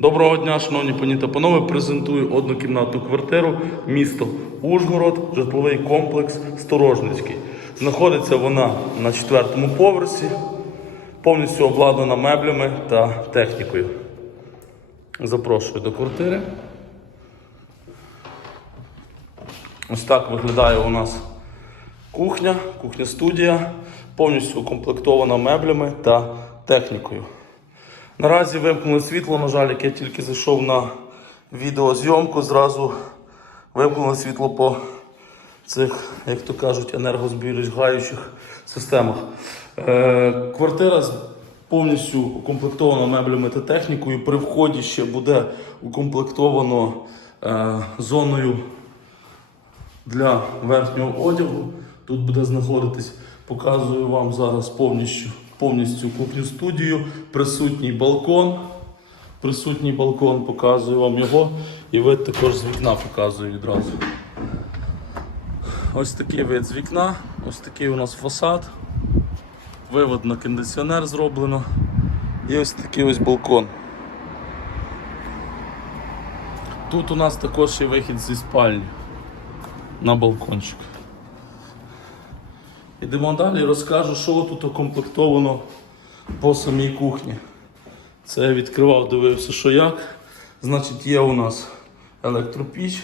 Доброго дня, шановні пані та панове. Презентую однокімнатну квартиру, місто Ужгород, житловий комплекс Сторожницький. Знаходиться вона на четвертому поверсі, повністю обладнана меблями та технікою. Запрошую до квартири. Ось так виглядає у нас кухня, кухня-студія, повністю укомплектована меблями та технікою. Наразі вимкнули світло, на жаль, як я тільки зайшов на відеозйомку, зразу вимкнули світло по цих, як то кажуть, енергозберігаючих системах. Е, квартира повністю укомплектована меблями та технікою. При вході ще буде укомплектовано е, зоною для верхнього одягу. Тут буде знаходитись, показую вам зараз повністю, повністю кухню студію, присутній балкон. Присутній балкон, показую вам його. І вид також з вікна показую відразу. Ось такий вид з вікна, ось такий у нас фасад. Вивод на кондиціонер зроблено. І ось такий ось балкон. Тут у нас також є вихід зі спальні на балкончик. Ідемо далі, розкажу, що тут укомплектовано по самій кухні. Це я відкривав, дивився, що як. Значить, є у нас електропіч,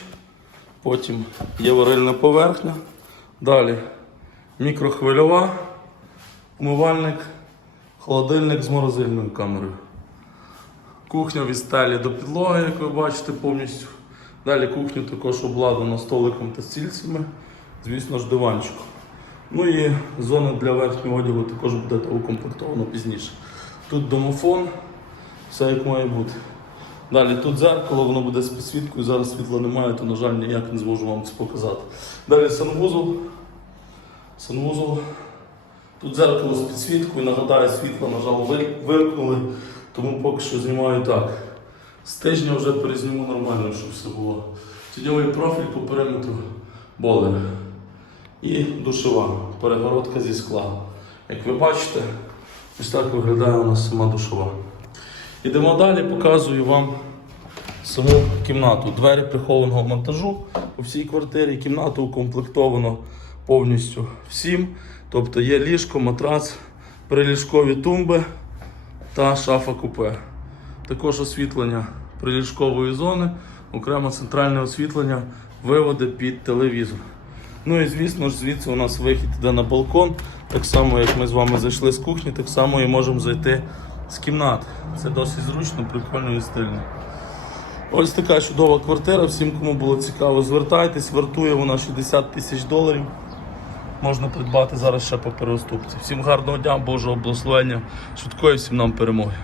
потім є варильна поверхня, далі мікрохвильова, умивальник, холодильник з морозильною камерою. Кухня від стелі до підлоги, як ви бачите, повністю. Далі кухня також обладнана столиком та стільцями, звісно ж, диванчиком. Ну і зона для верхнього одягу також буде укомплектована пізніше. Тут домофон, все як має бути. Далі тут дзеркало, воно буде з підсвіткою, зараз світла немає, то, на жаль, ніяк не зможу вам це показати. Далі санвузол. Санвузол. Тут дзеркало з підсвіткою, нагадаю, світло, на жаль, ви- вимкнули, тому поки що знімаю так. З тижня вже перезніму нормально, щоб все було. Тіньовий профіль по периметру болера. І душова, перегородка зі скла. Як ви бачите, ось так виглядає у нас сама душова. Ідемо далі, показую вам саму кімнату. Двері прихованого монтажу у всій квартирі. Кімнату укомплектовано повністю всім. Тобто є ліжко, матрац, приліжкові тумби та шафа купе. Також освітлення приліжкової зони, окремо центральне освітлення, виводи під телевізор. Ну і звісно ж, звідси у нас вихід йде на балкон. Так само, як ми з вами зайшли з кухні, так само і можемо зайти з кімнати. Це досить зручно, прикольно і стильно. Ось така чудова квартира. Всім, кому було цікаво, звертайтесь. Вартує вона 60 тисяч доларів. Можна придбати зараз ще по переуступці. Всім гарного дня, Божого благословення, швидкої всім нам перемоги.